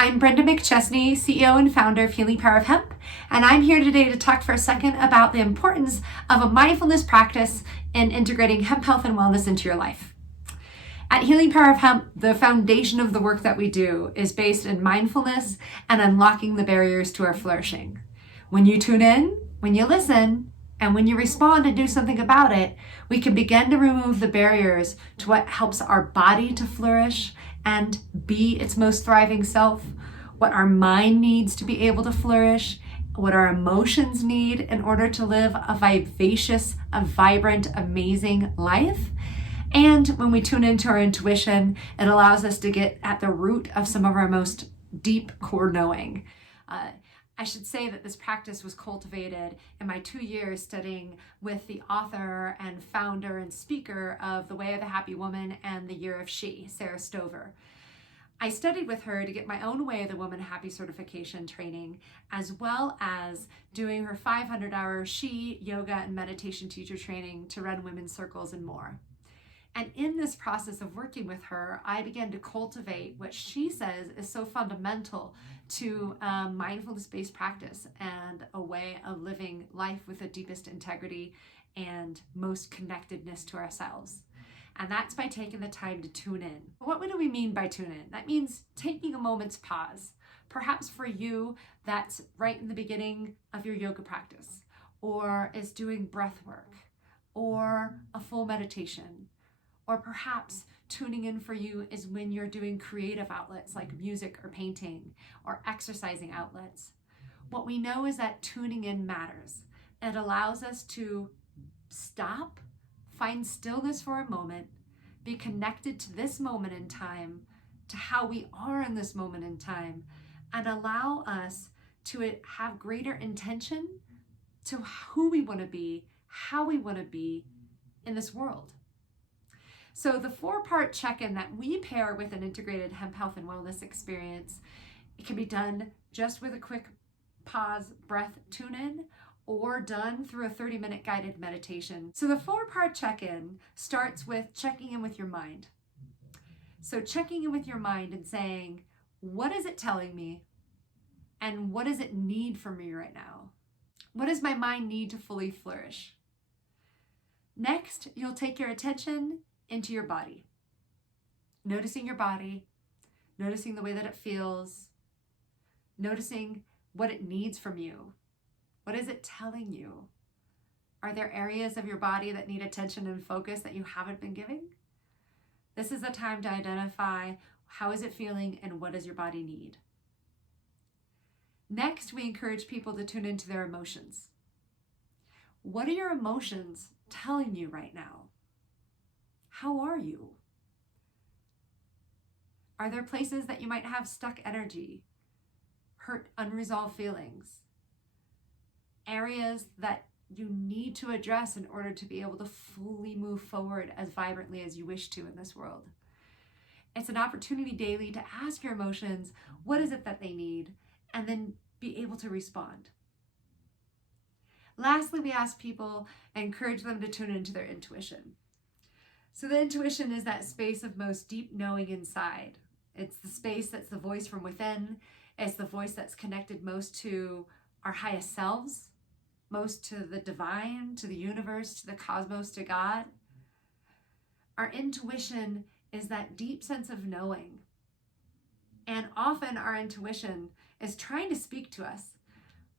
I'm Brenda McChesney, CEO and founder of Healing Power of Hemp, and I'm here today to talk for a second about the importance of a mindfulness practice in integrating hemp health and wellness into your life. At Healing Power of Hemp, the foundation of the work that we do is based in mindfulness and unlocking the barriers to our flourishing. When you tune in, when you listen, and when you respond and do something about it, we can begin to remove the barriers to what helps our body to flourish and be its most thriving self, what our mind needs to be able to flourish, what our emotions need in order to live a vivacious, a vibrant, amazing life. And when we tune into our intuition, it allows us to get at the root of some of our most deep core knowing. I should say that this practice was cultivated in my 2 years studying with the author and founder and speaker of The Way of the Happy Woman and The Year of She, Sarah Stover. I studied with her to get my own Way of the Woman Happy certification training, as well as doing her 500-hour She yoga and meditation teacher training to run women's circles and more. And in this process of working with her, I began to cultivate what she says is so fundamental to mindfulness-based practice and a way of living life with the deepest integrity and most connectedness to ourselves. And that's by taking the time to tune in. What do we mean by tune in? That means taking a moment's pause. Perhaps for you, that's right in the beginning of your yoga practice, or is doing breath work, or a full meditation. Or perhaps tuning in for you is when you're doing creative outlets like music or painting or exercising outlets. What we know is that tuning in matters. It allows us to stop, find stillness for a moment, be connected to this moment in time, to how we are in this moment in time, and allow us to have greater intention to who we want to be, how we want to be in this world. So the 4-part check-in that we pair with an integrated hemp health and wellness experience, it can be done just with a quick pause, breath, tune in, or done through a 30-minute guided meditation. So the 4-part check-in starts with checking in with your mind. So checking in with your mind and saying, what is it telling me? And what does it need from me right now? What does my mind need to fully flourish? Next, you'll take your attention into your body, noticing your body, noticing the way that it feels, noticing what it needs from you. What is it telling you? Are there areas of your body that need attention and focus that you haven't been giving? This is a time to identify how is it feeling and what does your body need. Next, we encourage people to tune into their emotions. What are your emotions telling you right now? How are you? Are there places that you might have stuck energy, hurt, unresolved feelings? Areas that you need to address in order to be able to fully move forward as vibrantly as you wish to in this world. It's an opportunity daily to ask your emotions, what is it that they need, and then be able to respond. Lastly, we ask people and encourage them to tune into their intuition. So the intuition is that space of most deep knowing inside. It's the space that's the voice from within. It's the voice that's connected most to our highest selves, most to the divine, to the universe, to the cosmos, to God. Our intuition is that deep sense of knowing. And often our intuition is trying to speak to us,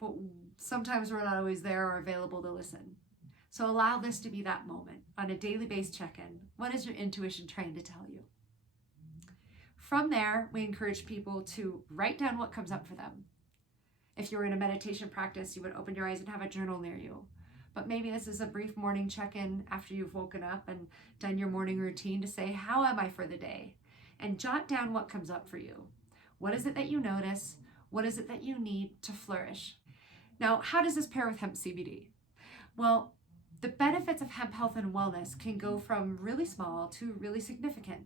but sometimes we're not always there or available to listen. So allow this to be that moment on a daily based check-in. What is your intuition trying to tell you? From there, we encourage people to write down what comes up for them. If you're in a meditation practice, you would open your eyes and have a journal near you. But maybe this is a brief morning check-in after you've woken up and done your morning routine to say, how am I for the day? And jot down what comes up for you. What is it that you notice? What is it that you need to flourish? Now, how does this pair with hemp CBD? Well, the benefits of hemp health and wellness can go from really small to really significant.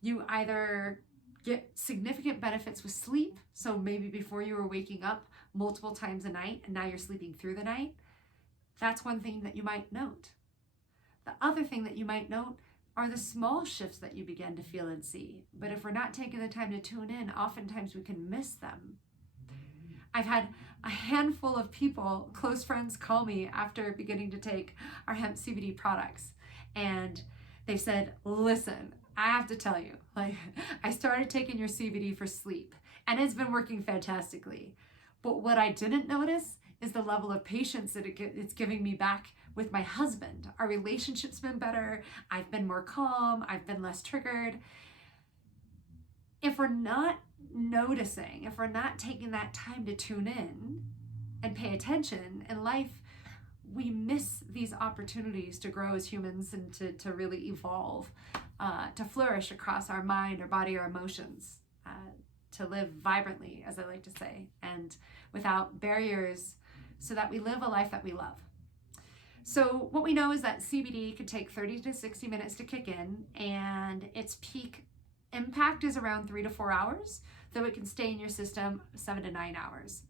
You either get significant benefits with sleep, so maybe before you were waking up multiple times a night and now you're sleeping through the night. That's one thing that you might note. The other thing that you might note are the small shifts that you begin to feel and see. But if we're not taking the time to tune in, oftentimes we can miss them. I've had a handful of people, close friends, call me after beginning to take our hemp CBD products. And they said, listen, I have to tell you, I started taking your CBD for sleep and it's been working fantastically. But what I didn't notice is the level of patience that it's giving me back with my husband. Our relationship's been better. I've been more calm. I've been less triggered. If we're not noticing, if we're not taking that time to tune in and pay attention in life, we miss these opportunities to grow as humans and to really evolve, to flourish across our mind, our body, our emotions, to live vibrantly, as I like to say, and without barriers, so that we live a life that we love. So what we know is that CBD could take 30 to 60 minutes to kick in, and its peak impact is around 3 to 4 hours, though it can stay in your system 7 to 9 hours.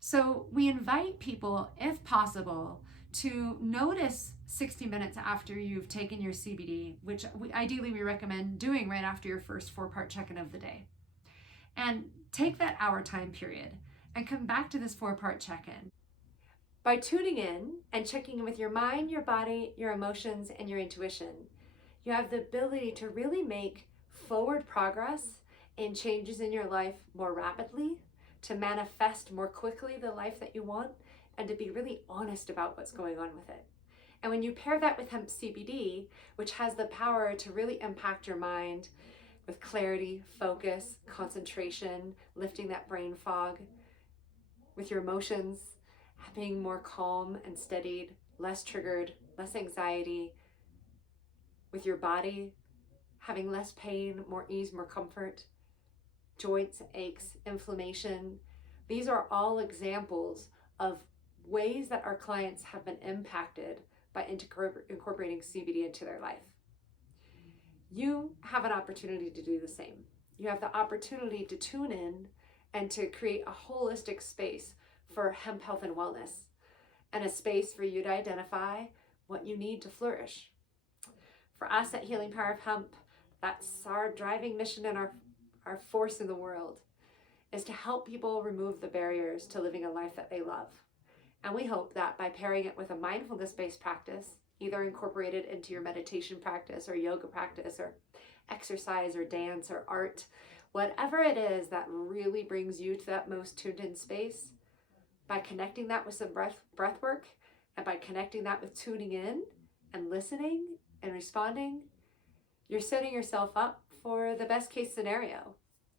So we invite people, if possible, to notice 60 minutes after you've taken your CBD, which ideally we recommend doing right after your first 4-part check-in of the day. And take that hour time period and come back to this 4-part check-in. By tuning in and checking in with your mind, your body, your emotions, and your intuition, you have the ability to really make forward progress and changes in your life more rapidly, to manifest more quickly the life that you want, and to be really honest about what's going on with it. And when you pair that with hemp CBD, which has the power to really impact your mind with clarity, focus, concentration, lifting that brain fog, with your emotions, being more calm and steadied, less triggered, less anxiety, with your body, having less pain, more ease, more comfort, joints, aches, inflammation. These are all examples of ways that our clients have been impacted by incorporating CBD into their life. You have an opportunity to do the same. You have the opportunity to tune in and to create a holistic space for hemp health and wellness, and a space for you to identify what you need to flourish. For us at Healing Power of Hemp, that's our driving mission and our force in the world, is to help people remove the barriers to living a life that they love. And we hope that by pairing it with a mindfulness-based practice, either incorporated into your meditation practice or yoga practice or exercise or dance or art, whatever it is that really brings you to that most tuned in space, by connecting that with some breath work, and by connecting that with tuning in and listening and responding, you're setting yourself up for the best case scenario.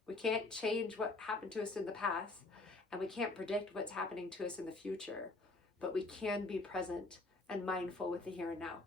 We can't change what happened to us in the past, and we can't predict what's happening to us in the future, but we can be present and mindful with the here and now.